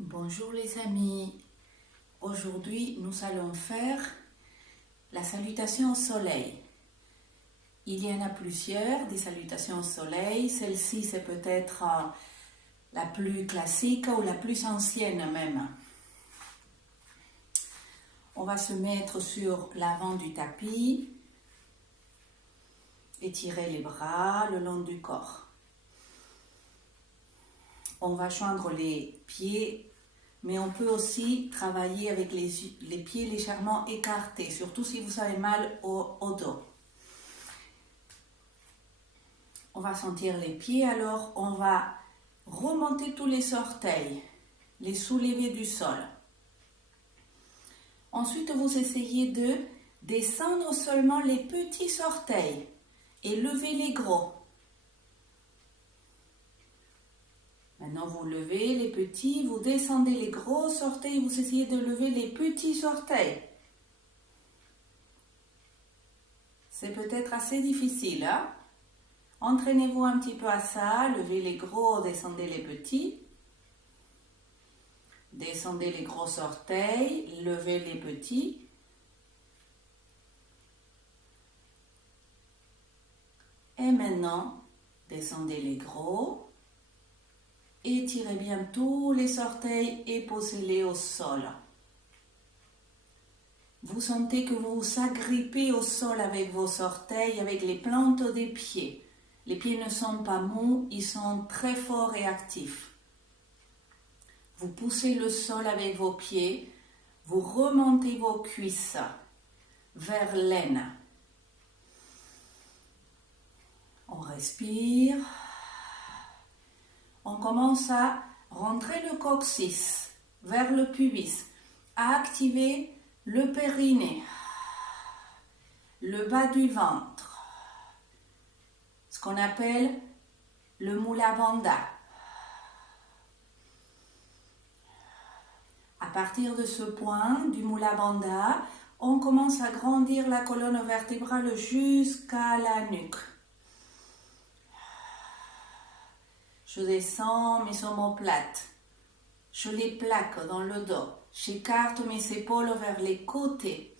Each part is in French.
Bonjour les amis, aujourd'hui nous allons faire la salutation au soleil. Il y en a plusieurs, des salutations au soleil, celle-ci c'est peut-être la plus classique ou la plus ancienne même. On va se mettre sur l'avant du tapis, étirer les bras le long du corps. On va joindre les pieds, mais on peut aussi travailler avec les pieds légèrement écartés, surtout si vous avez mal au dos. On va sentir les pieds, alors on va remonter tous les orteils, les soulever du sol. Ensuite, vous essayez de descendre seulement les petits orteils et lever les gros. Maintenant, vous levez les petits, vous descendez les gros orteils, vous essayez de lever les petits orteils. C'est peut-être assez difficile, hein? Entraînez-vous un petit peu à ça, levez les gros, descendez les petits. Descendez les gros orteils, levez les petits. Et maintenant, descendez les gros. Étirez bien tous les orteils et posez-les au sol. Vous sentez que vous vous agrippez au sol avec vos orteils, avec les plantes des pieds. Les pieds ne sont pas mous, ils sont très forts et actifs. Vous poussez le sol avec vos pieds, vous remontez vos cuisses vers l'aine. On respire. On commence à rentrer le coccyx vers le pubis, à activer le périnée, le bas du ventre, ce qu'on appelle le Mula Bandha. À partir de ce point du Mula Bandha, on commence à grandir la colonne vertébrale jusqu'à la nuque. Je descends mes omoplates, je les plaque dans le dos, j'écarte mes épaules vers les côtés.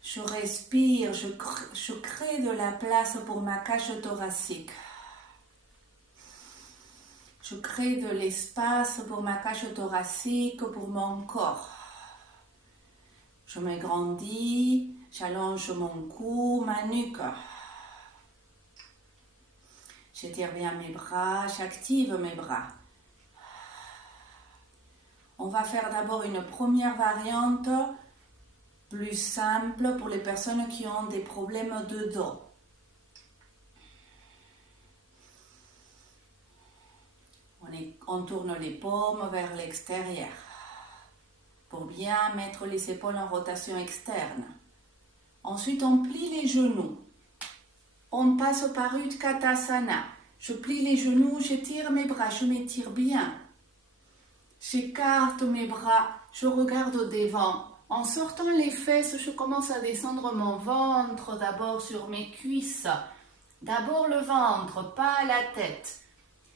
Je respire, je crée de la place pour ma cage thoracique. Je crée de l'espace pour ma cage thoracique, pour mon corps. Je me grandis, j'allonge mon cou, ma nuque. J'étire bien mes bras, j'active mes bras. On va faire d'abord une première variante plus simple pour les personnes qui ont des problèmes de dos. On tourne les paumes vers l'extérieur pour bien mettre les épaules en rotation externe. Ensuite, on plie les genoux. On passe par Utkatasana. Je plie les genoux, j'étire mes bras, je m'étire bien. J'écarte mes bras, je regarde devant. En sortant les fesses, je commence à descendre mon ventre, d'abord sur mes cuisses. D'abord le ventre, pas la tête.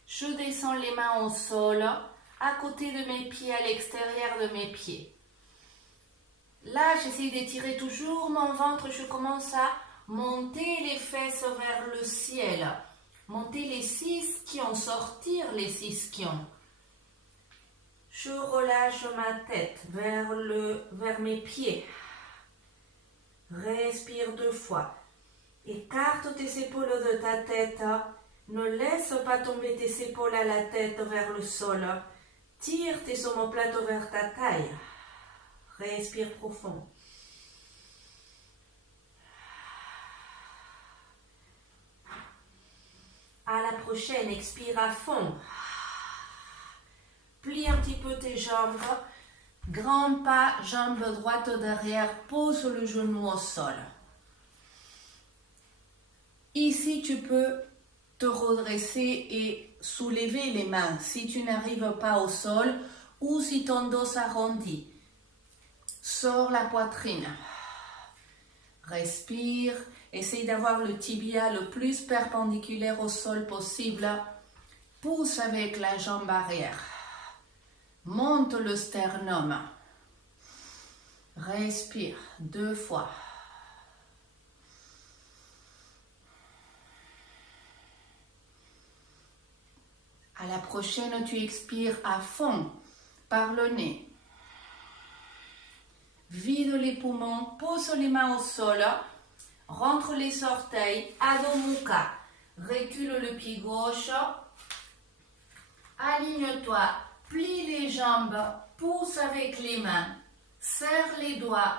Je descends les mains au sol, à côté de mes pieds, à l'extérieur de mes pieds. Là, j'essaie d'étirer toujours mon ventre, je commence à monter les fesses vers le ciel. Monter les 6 ischions, sortir les 6 ischions. Je relâche ma tête vers mes pieds. Respire 2 fois. Écarte tes épaules de ta tête. Ne laisse pas tomber tes épaules à la tête vers le sol. Tire tes omoplates vers ta taille. Respire profond. À la prochaine, expire à fond. Plie un petit peu tes jambes. Grand pas, jambe droite derrière. Pose le genou au sol. Ici, tu peux te redresser et soulever les mains si tu n'arrives pas au sol ou si ton dos s'arrondit. Sors la poitrine. Respire. Essaye d'avoir le tibia le plus perpendiculaire au sol possible. Pousse avec la jambe arrière. Monte le sternum. Respire 2 fois. À la prochaine, tu expires à fond par le nez. Vide les poumons, pose les mains au sol, rentre les orteils, Adho Mukha. Recule le pied gauche, aligne-toi, plie les jambes, pousse avec les mains, serre les doigts,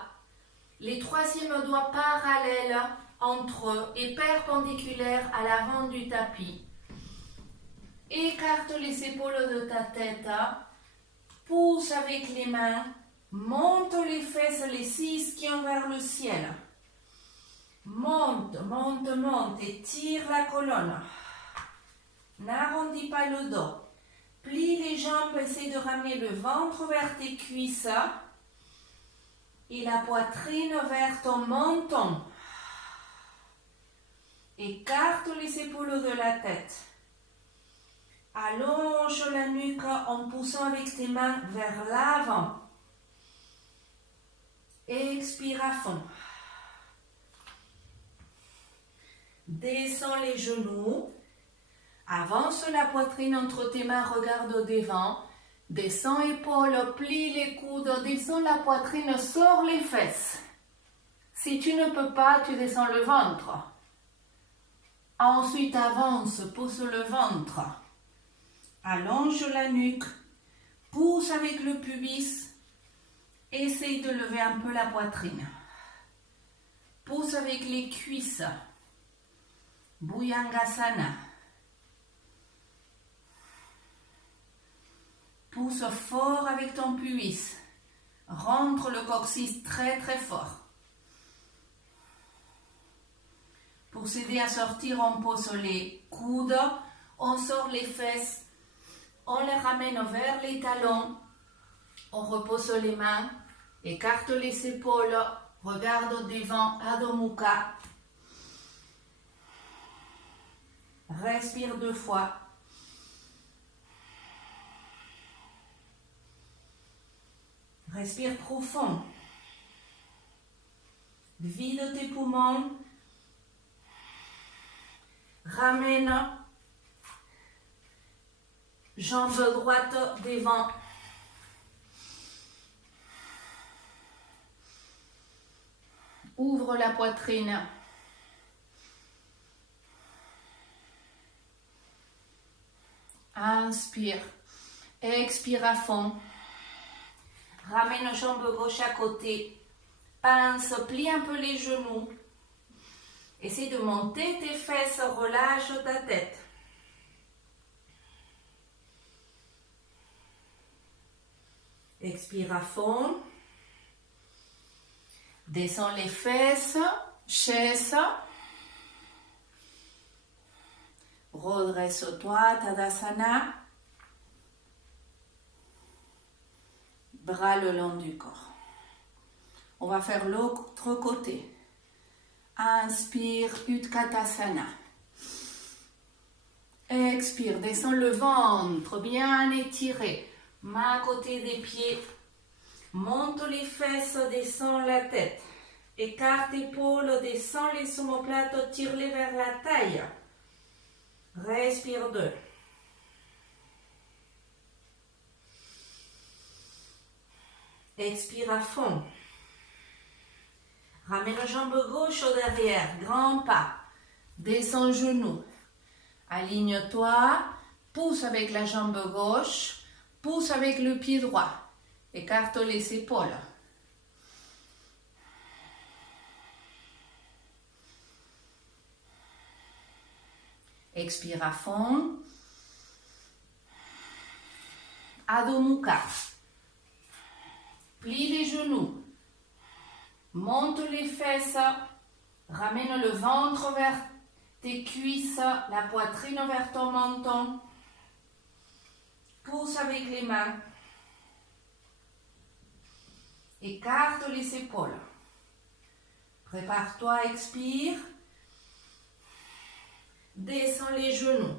les troisièmes doigts parallèles entre eux et perpendiculaires à l'avant du tapis. Écarte les épaules de ta tête, pousse avec les mains, monte les fesses, les 6 ischions vers le ciel. Monte, monte, monte et tire la colonne. N'arrondis pas le dos. Plie les jambes, essaie de ramener le ventre vers tes cuisses et la poitrine vers ton menton. Écarte les épaules de la tête. Allonge la nuque en poussant avec tes mains vers l'avant. Expire à fond. Descends les genoux. Avance la poitrine entre tes mains, regarde au devant. Descends épaules, plie les coudes, descends la poitrine, sors les fesses. Si tu ne peux pas, tu descends le ventre. Ensuite avance, pousse le ventre. Allonge la nuque, pousse avec le pubis, essaye de lever un peu la poitrine. Pousse avec les cuisses, Bhujangasana. Pousse fort avec ton pubis, rentre le coccyx très très fort. Pour s'aider à sortir, on pose les coudes, on sort les fesses. On les ramène vers les talons, on repose les mains, écarte les épaules, regarde au devant, Adho Mukha. Respire 2 fois. Respire profond. Vide tes poumons. Ramène jambe droite devant. Ouvre la poitrine. Inspire. Expire à fond. Ramène jambe gauche à côté. Pince, plie un peu les genoux. Essaye de monter tes fesses, relâche ta tête. Expire à fond. Descends les fesses, chaise. Redresse-toi, Tadasana. Bras le long du corps. On va faire l'autre côté. Inspire, Utkatasana. Expire, descends le ventre, bien étiré. Main à côté des pieds. Monte les fesses, descends la tête. Écarte épaules, descends les omoplates, tire-les vers la taille. Respire 2. Expire à fond. Ramène la jambe gauche au derrière, grand pas. Descends genou. Aligne-toi, pousse avec la jambe gauche, pousse avec le pied droit. Écarte les épaules. Expire à fond. Adho Mukha. Plie les genoux. Monte les fesses. Ramène le ventre vers tes cuisses, la poitrine vers ton menton. Pousse avec les mains. Écarte les épaules. Prépare-toi, expire. Descends les genoux.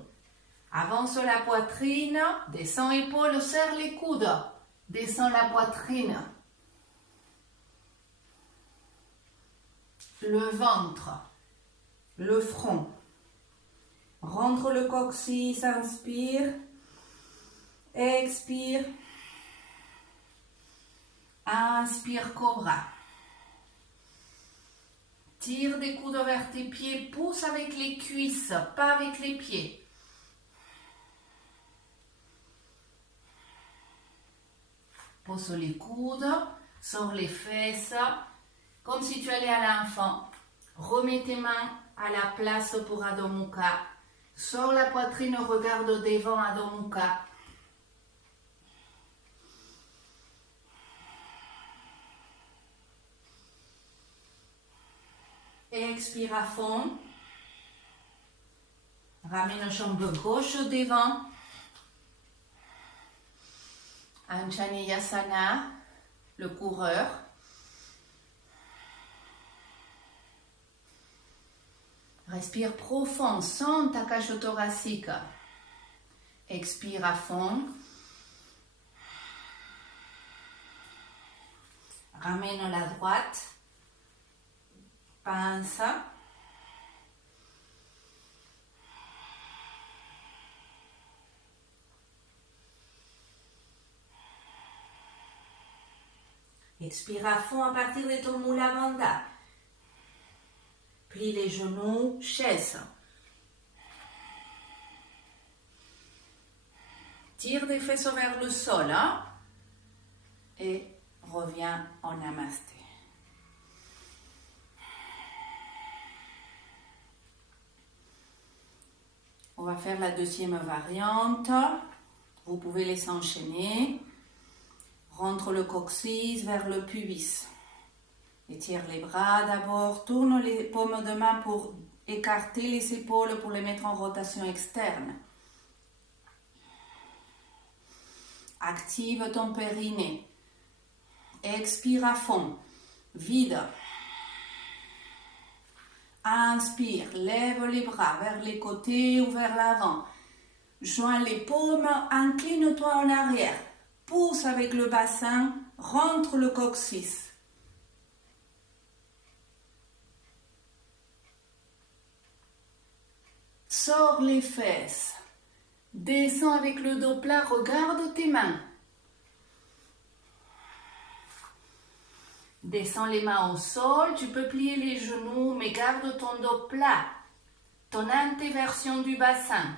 Avance la poitrine. Descends épaules, serre les coudes. Descends la poitrine. Le ventre. Le front. Rentre le coccyx, inspire. Expire. Inspire, cobra. Tire des coudes vers tes pieds, pousse avec les cuisses, pas avec les pieds. Pose les coudes, sors les fesses, comme si tu allais à l'enfant. Remets tes mains à la place pour Adho Mukha. Sors la poitrine, regarde devant Adho Mukha. Expire à fond. Ramène la jambe gauche devant. Anjaneyasana, le coureur. Respire profond, sens ta cage thoracique. Expire à fond. Ramène la droite. Pince. Expire à fond à partir de ton Mula Bandha. Plie les genoux, chaise. Tire des fesses vers le sol. Hein? Et reviens en Namasté. On va faire la deuxième variante. Vous pouvez les enchaîner. Rentre le coccyx vers le pubis. Étire les bras d'abord. Tourne les paumes de main pour écarter les épaules pour les mettre en rotation externe. Active ton périnée. Expire à fond. Vide. Inspire, lève les bras vers les côtés ou vers l'avant. Joins les paumes, incline-toi en arrière. Pousse avec le bassin, rentre le coccyx. Sors les fesses. Descends avec le dos plat, regarde tes mains. Descends les mains au sol, tu peux plier les genoux, mais garde ton dos plat, ton antéversion du bassin.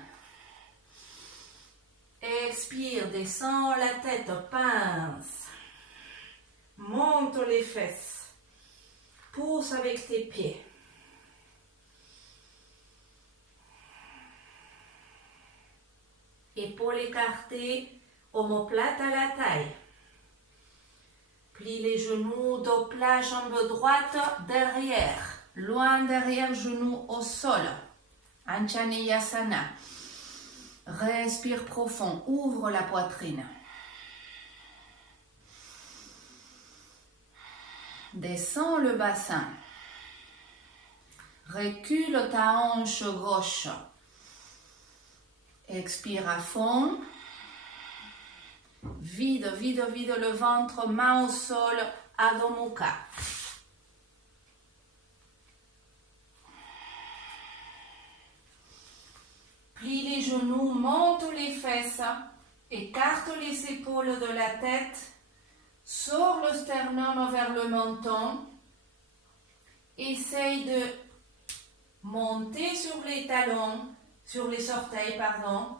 Expire, descends la tête, pince. Monte les fesses. Pousse avec tes pieds. Épaules écartées, omoplate à la taille. Plie les genoux, dos plat, jambe droite, derrière. Loin derrière, genou au sol. Anjaneyasana. Respire profond, ouvre la poitrine. Descends le bassin. Recule ta hanche gauche. Expire à fond. Vide, vide, vide le ventre, main au sol, Adho Mukha. Plie les genoux, monte les fesses, écarte les épaules de la tête, sors le sternum vers le menton. Essaye de monter sur les talons, sur les orteils, pardon.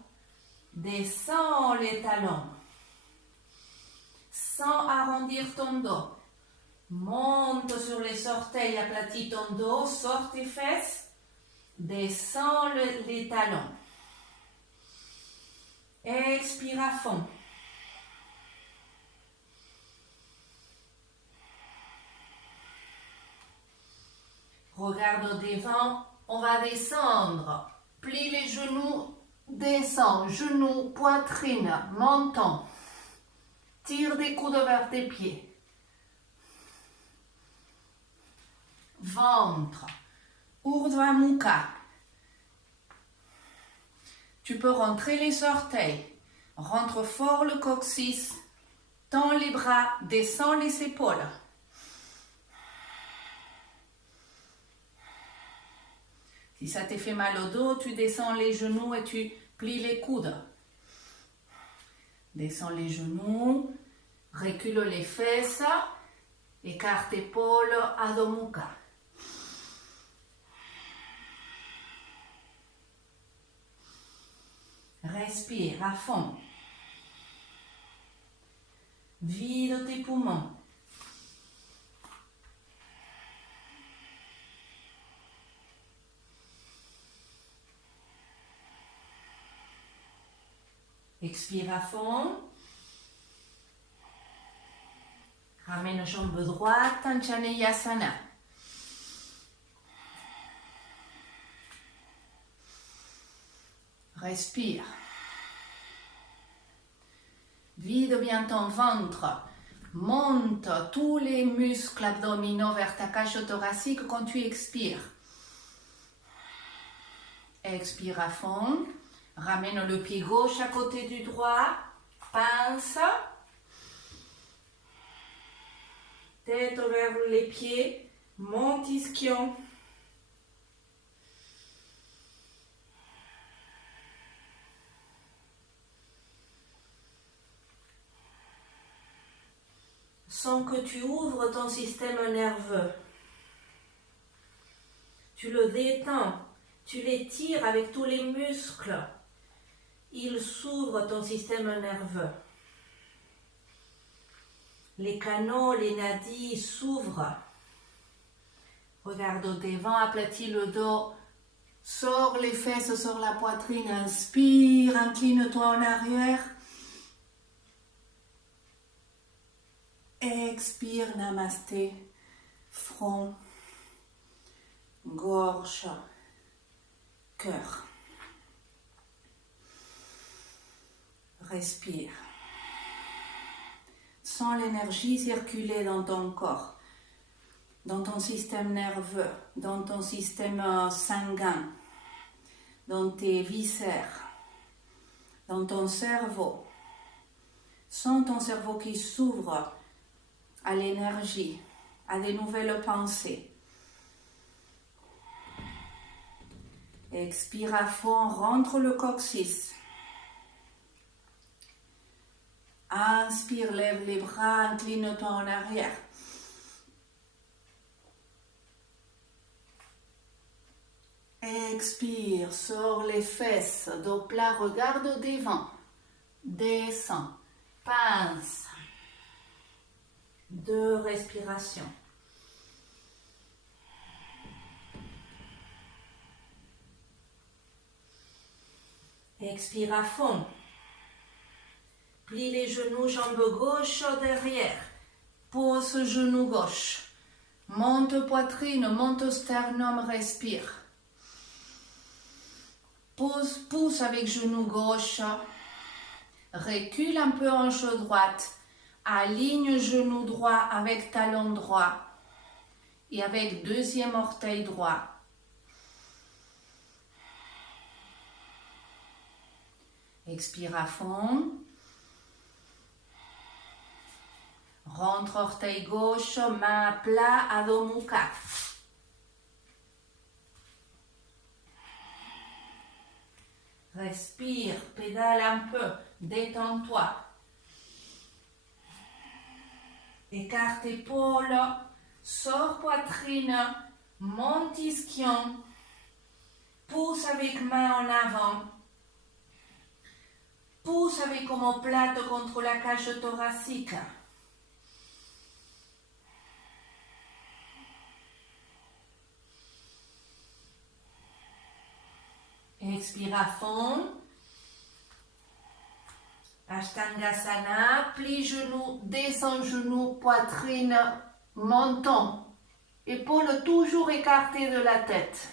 Descends les talons. Sans arrondir ton dos. Monte sur les orteils, aplatis ton dos, sors tes fesses, descends les talons. Expire à fond. Regarde devant, on va descendre. Plie les genoux, descends, genoux, poitrine, menton. Tire des coudes vers tes pieds. Ventre. Urdhva Mukha. Tu peux rentrer les orteils. Rentre fort le coccyx. Tends les bras, descends les épaules. Si ça te fait mal au dos, tu descends les genoux et tu plies les coudes. Descends les genoux, recule les fesses, écarte épaules, Adho Mukha. Respire à fond. Vide tes poumons. Expire à fond. Ramène jambe droite, Anjaneyasana. Respire. Vide bien ton ventre. Monte tous les muscles abdominaux vers ta cage thoracique quand tu expires. Expire à fond. Ramène le pied gauche à côté du droit. Pince. Tête vers les pieds. Monte ischion. Sans que tu ouvres ton système nerveux. Tu le détends, tu l'étires avec tous les muscles. Il s'ouvre ton système nerveux. Les canaux, les nadis s'ouvrent. Regarde au devant, aplatis le dos. Sors les fesses sur la poitrine, inspire, incline-toi en arrière. Expire, namasté, front, gorge, cœur. Respire. Sens l'énergie circuler dans ton corps, dans ton système nerveux, dans ton système sanguin, dans tes viscères, dans ton cerveau. Sens ton cerveau qui s'ouvre à l'énergie, à des nouvelles pensées. Expire à fond, rentre le coccyx. Inspire, lève les bras, incline-toi en arrière. Expire, sors les fesses, dos plat, regarde au devant. Descends, pince. 2 respirations. Expire à fond. Plie les genoux, jambe gauche derrière. Pose genou gauche. Monte poitrine, monte sternum, respire. Pousse avec genou gauche. Recule un peu hanche droite. Aligne genou droit avec talon droit. Et avec deuxième orteil droit. Expire à fond. Rentre orteil gauche, main à plat, Adho Mukha. Respire, pédale un peu, détends-toi. Écarte épaules, sors poitrine, monte ischion. Pousse avec main en avant. Pousse avec omoplate contre la cage thoracique. Expire à fond. Ashtangasana, plie genou, descend genou, poitrine, menton. Épaules toujours écartées de la tête.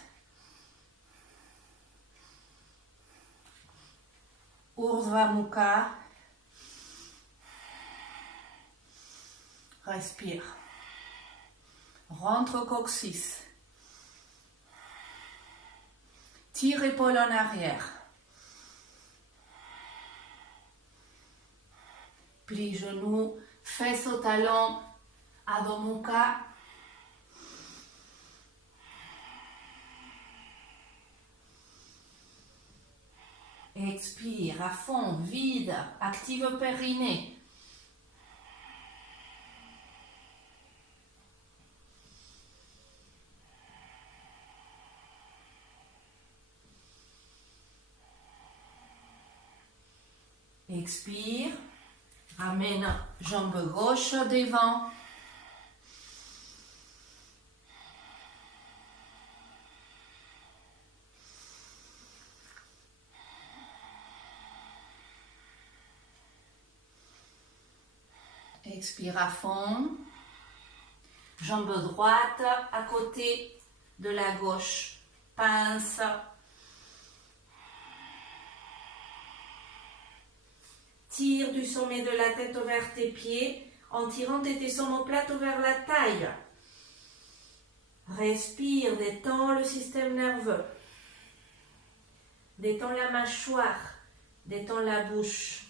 Urdhva Mukha. Respire. Rentre coccyx. Tire épaule en arrière. Plie genoux, fesses au talon, Adho Mukha. Expire à fond, vide, active périnée. Expire, ramène jambe gauche devant. Expire à fond. Jambe droite à côté de la gauche. Pince. Tire du sommet de la tête vers tes pieds en tirant tes tessons omoplates vers la taille. Respire, détends le système nerveux. Détends la mâchoire. Détends la bouche.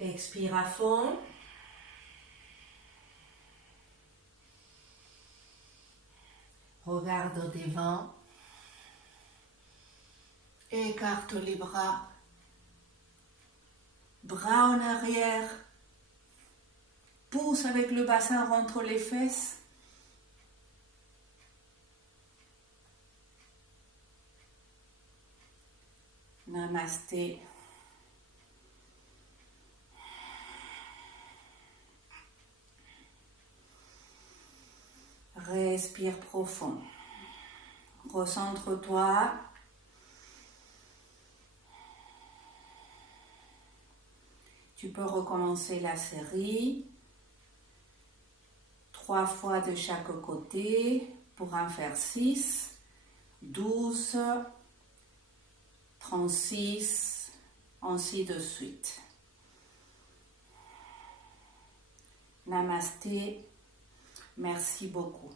Expire à fond. Regarde devant. Écarte les bras. Bras en arrière. Pousse avec le bassin entre les fesses. Namasté. Respire profond. Recentre-toi. Tu peux recommencer la série. 3 fois de chaque côté pour en faire 6, 12, 36, ainsi de suite. Namasté. Merci beaucoup.